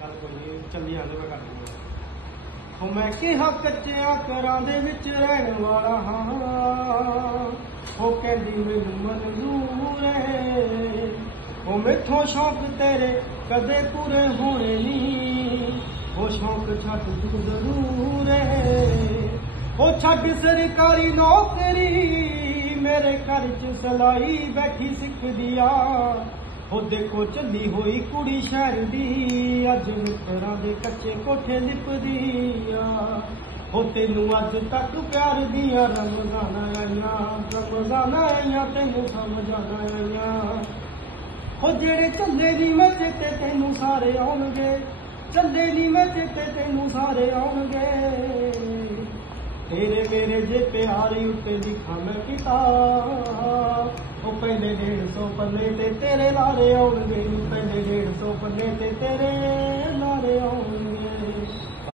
गल कोई नहीं चली जाने मैं कर दूंगा। मैं कहा कच्चिया घरां दे विच रहण वाला हां, वो कहंदी मैनूं मंजूर है, वो मैथों शौक तेरे कदे पूरे होने नहीं, वो शौक छड्ड तू जरूर है, वो छड्ड सरकारी नौकरी मेरे घर च सलाई बैठी सिख दिया, वो देखो चली हुई कुड़ी शहर दी अज मित्तरां दे कच्चे कोठे लिपदी आ, वो तेनू अज तक प्यार दियां रमजाना आईयां तेनू समझाना आईयां, वो जेड़े चले नी मैं चेते तेनू सारे आउणगे, चले नी मैं चेते तेनू सारे आउणगे, तेरे मेरे जे प्यारी उत्ते लिखा मैं किताब, वो पहले 150 पन्ने ते तेरे लारे आउणगे, पहले 150 पन्ने ते तेरे